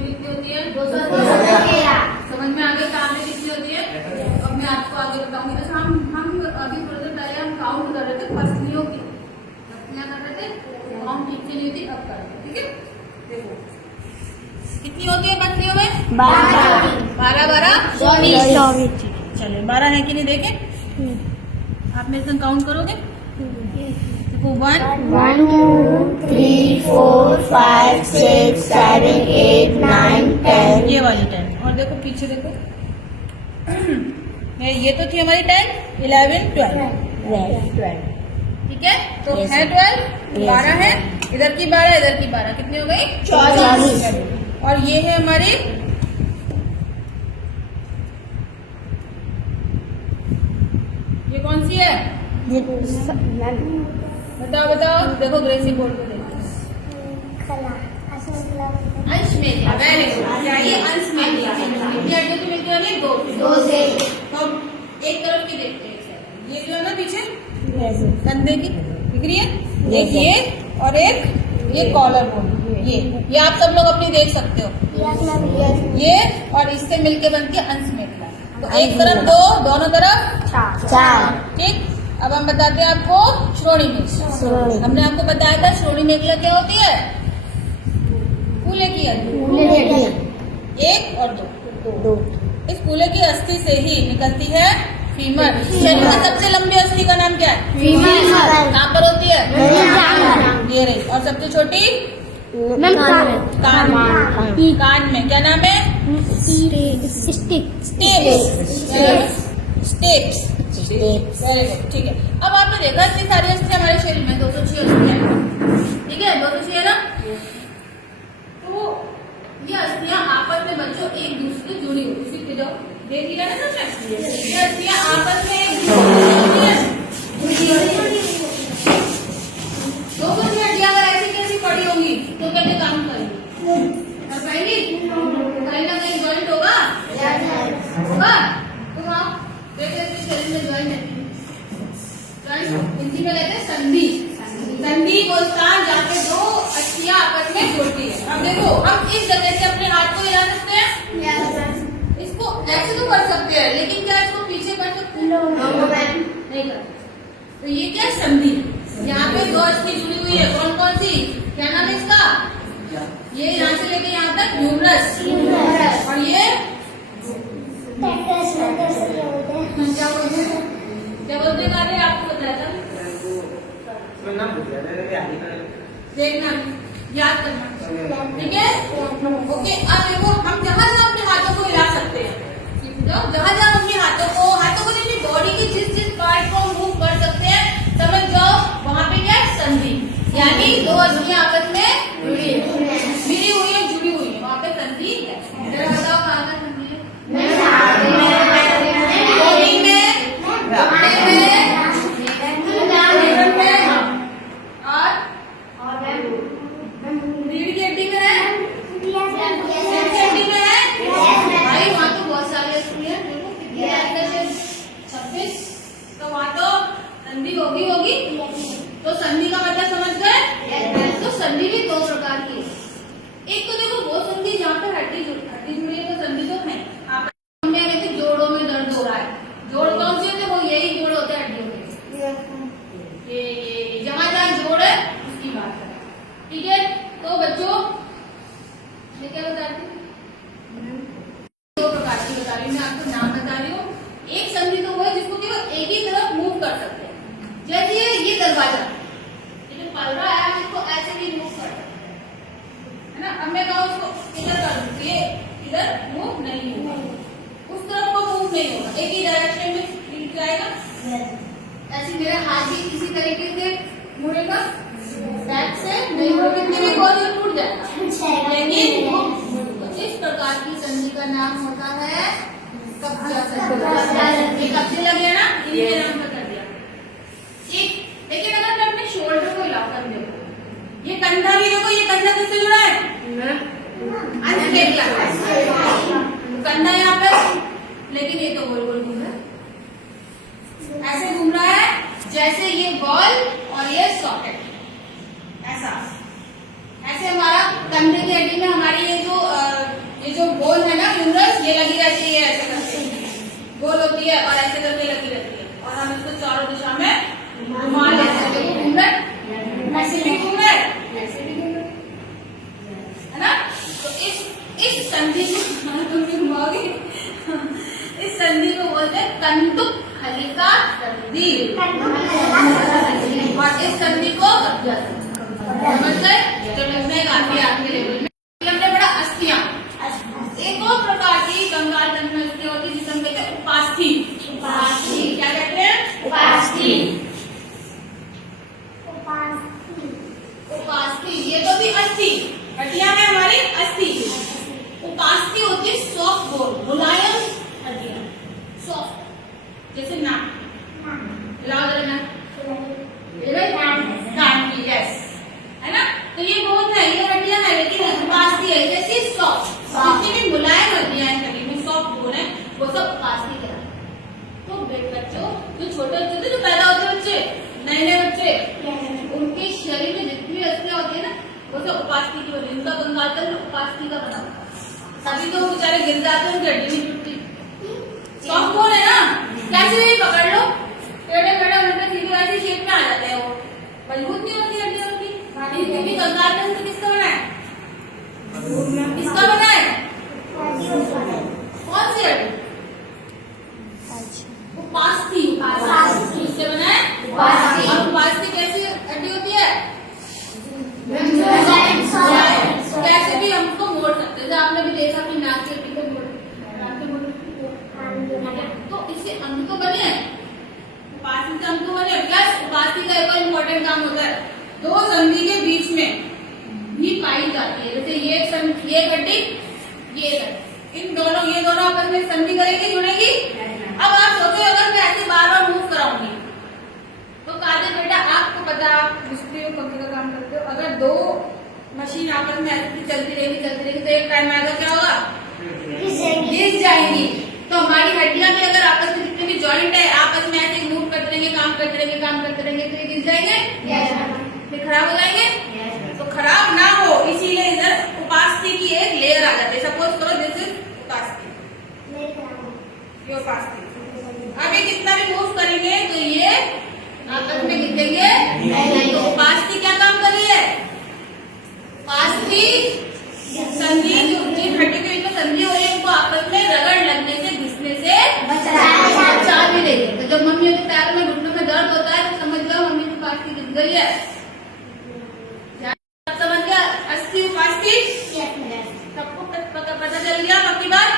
कितनी होती है? 213। समझ में आ गई काबिलियत कितनी होती है? अब मैं आपको आगे बताऊंगी। अच्छा हम अभी थोड़ी देर पहले हम काउंट कर रहे थे पसलियों की। पसलियां कर रहे थे, काउंट ठीक से नहीं होती, अब कर रहे हैं। ठीक है, देखो कितनी होती है पसलियों में? 12 12 24। चलिए 12 है कि नहीं देखें। आप मेरे संग काउंट करोगे? देखो 1 1 2 3 4 5 6 7 8 9 10। ये वाली 10। और देखो पीछे देखो ये तो थी हमारी 10 11 12। ठीक है, तो Yes, है 12 12 है, इधर की 12 इधर की 12, कितनी हो गई? 24। और ये है हमारी ये कौन सी है? बताओ बताओ, देखो ग्रेसी बोर्ड पे देखो। अंश मेलिया, वेरी गुड। क्या ये अंश मेलिया? कितनी हड्डियों की मिलती है? 2 से। तो हम एक तरफ की देखते हैं। ये जो है ना पीछे कंधे की दिख रही है, एक ये और एक ये कॉलर बोन। ये आप सब लोग अपनी देख सकते हो। ये और इससे मिलके बनती है अंश मेलिया। तो एक तरफ 2, दोनों तरफ 4। ठीक। अब हम बताते हैं आपको श्रोणी मेलिया। हमने आपको बताया था श्रोणी मेलिया क्या होती है? फूले की हड्डी, एक और दो। इस फूले की अस्थि से ही निकलती है फीमर। शरीर में सबसे लंबी अस्थि का नाम क्या है? कहाँ पर होती है? ये रही। और सबसे छोटी कान में, क्या नाम है? स्टेप्स। वेरी गुड, ठीक है। अब आपने देखा इतनी सारी अस्थियां हमारे शरीर में 206 अस्थियां हैं। ठीक है, 206 है ना। तो ये अस्थियां आपस में बच्चों एक दूसरे से जुड़ी हुई, सीखते जाओ। देख लिया ना सबने? ये अस्थियां आपस में एक दूसरे से जुड़ी हुई है। 206 हड्डियां अगर ऐसी कैसी पड़ी होंगी तो कैसे काम करेंगी? कर पाएंगी? कहीं ना कहीं ज्वाइंट होगा। तो आप देखते शरीर में ज्वाइंट है, हिंदी में कहते हैं संधि। संधि वो स्थान जहाँ पे 2 अस्थियां आपस में जुड़ती है। अब देखो हम इस जगह से अपने हाथ को हिला सकते हैं, इसको ऐसे तो कर सकते हैं, लेकिन क्या इसको पीछे कर सकते हैं? नहीं कर। तो ये क्या संधि? यहाँ पे 2 अस्थि जुड़ी हुई है। कौन कौन सी? क्या नाम है इसका? ये यहाँ से लेके यहाँ तक ह्यूमरस, और ये क्या बोलते हैं? आपको बताया था, देखना, याद करना। ठीक है, ओके। अब देखो हम जहाँ जहाँ अपने हाथों को हिला सकते हैं, जहाँ जहाँ अपने हाथों को अपनी बॉडी की जिस जिस पार्ट को मूव कर सकते हैं, समझ जाओ वहाँ पे क्या है? संधि। यानी 2 अस्थियां आपस में मिली हुई है, जुड़ी हुई है, वहाँ पे संधि है। बताओ कहाँ पर संधि है? बॉडी में, घुटने में, और रीढ़ की हड्डी में है, भाई वहाँ तो बहुत सारे अस्थियां हैं। 26। तो वहाँ तो संधि होगी। तो संधि का मतलब समझ गए? तो संधि भी 2 प्रकार की है। एक तो देखो वो संधि जहाँ पे हड्डी जुड़ी है, तो संधि तो है। आप में कहते जोड़ों में दर्द हो रहा है, जोड़ कौन से होते? वो यही जोड़ होते हैं हड्डियों के। ये जहाँ जोड़ है उसकी बात है। ठीक है, तो बच्चों मैं क्या बता रही हूँ? 2 प्रकार की बता रही हूँ, मैं आपको नाम बता रही हूँ। एक संधि तो वो है जिसको केवल एक ही तरफ मूव कर सकते हैं, जैसे ये दरवाजा जो पल रहा है, इसको ऐसे भी मूव कर सकते हैं, है ना। अब मैं कहूँ इसको इधर कर दूँ, ये इधर मूव नहीं होगा, उस तरफ को मूव नहीं होगा, एक ही डायरेक्शन में जाएगा। ऐसे मेरा हाथ भी इसी तरीके से मुड़ेगा, बैक से नहीं हो, कितनी भी बोली टूट जाएगा। लेकिन इस प्रकार की संधि का नाम होता है कब्जा संधि। कब्जे लगे ना, इनके नाम बता दिया। ठीक, लेकिन अगर मैं अपने शोल्डर को हिलाकर देखो, ये कंधा भी देखो, ये कंधा किससे जुड़ा है? अंश मेलिया। कंधा यहाँ पे, लेकिन ये तो गोल गोल घूम रहा है, ऐसे घूम रहा है जैसे ये बॉल और ये सॉकेट, ऐसा ऐसे हमारा कंधे की हड्डी में हमारी ये जो बोन है ना यूरस, ये लगी रहती है ऐसे करके, गोल होती है और ऐसे करके लगी रहती है, और हम इसको चारों दिशा में घुमा लेते हैं। देखो घूम रहे, ऐसे भी घूम रहे, ऐसे भी घूम रहे, है ना। तो इस संधि को तुम भी घुमाओगे, इस संधि को बोलते हैं तंतुक हलिका संधि, और इस संधि को समझ गए। तो लगता है काफी आपके लेवल में हमने पढ़ा अस्थियां। एक और प्रकार की कंगाल तंत्र में अस्थियां होती है जिसे हम कहते हैं उपास्थि। क्या कहते हैं? उपास्थि। ये तो भी अस्थि, हड्डियां हैं हमारी अस्थि। उपास्थि होती है सॉफ्ट बोन, मुलायम हड्डियां, सॉफ्ट, जैसे नाक, हिलाओ जरा नाक, कान की, यस, है ना। तो ये बोन है, ये हड्डियां है, लेकिन उपास्थि है, जैसे सॉफ्ट, जितनी भी मुलायम हड्डियां हैं शरीर में, सॉफ्ट बोन है, वो सब उपास्थि कहलाते हैं। तो बच्चों, जो छोटे बच्चे थे, जो पैदा होते बच्चे, नए बच्चे, उनके शरीर में जितनी भी अस्थियां होती है ना, वो सब उपास्थि की बनी, उनका कंगाल तंत्र उपास्थि का बना होता है। तभी तो बेचारे गिर जाते हैं, उनकी हड्डी नहीं टूटती। सॉफ्ट बोन है ना, कैसे भी पकड़ लो, टेढ़े मेढ़े उल्टे सीधे ऐसी शेप में आ जाते हैं, वो मजबूत नहीं होती हड्डियां उनकी। क्योंकि कंगाल तंत्र किसका बना है? किसका बना है? कौन सी हड्डी? उपास्थि। किससे बना है? उपास्थि। और उपास्थि कैसी हड्डी होती है? कैसे भी हमको मोड़ सकते हैं, आपने भी देखा कि नाक के हड्डी को मोड़, तो इससे अंग तो बने हैं, उपास्थि से अंग तो बने। प्लस उपास्थि का एक और इम्पोर्टेंट काम होता है, दो संधि के बीच में भी पाई जाती है, जैसे ये हड्डी, ये हड्डी, इन दोनों, ये दोनों आपस में संधि करेंगे, जुड़ेगी। अब आप सोचो अगर मैं ऐसे बार बार मूव कराऊंगी तो काजे बेटा, आपको पता, आप मिस्त्री और पंखे का काम करते हो, अगर दो मशीन आपस में ऐसे चलती रहेगी तो एक टाइम आएगा क्या होगा? घिस जाएंगी। तो हमारी हड्डियां भी अगर आपस में जितने भी जॉइंट है आपस में ऐसे मूव करते रहेंगे, काम करते रहेंगे तो ये घिस जाएंगे, फिर खराब हो जाएंगे। तो खराब ना हो इसीलिए इधर उपास्थि की एक लेयर आ जाती है। सपोज करो दिस इज उपास्थि, ये उपास्थि। अभी कितना भी मूव करेंगे तो ये आपस में घिसेंगे। तो उपास्थि क्या काम कर रही है? उपास्थि संधि, जिन हड्डी के बीच में संधि हो रही है उनको आपस में रगड़ लगने से, घिसने से बचा भी रही है। तो जब मम्मियों के पैर में, घुटनों में दर्द होता है तो समझ लो मम्मी की उपास्थि घिस गई है। समझ गया? अस्थि उपास्थि सबको पता चल गया। पक्की बात।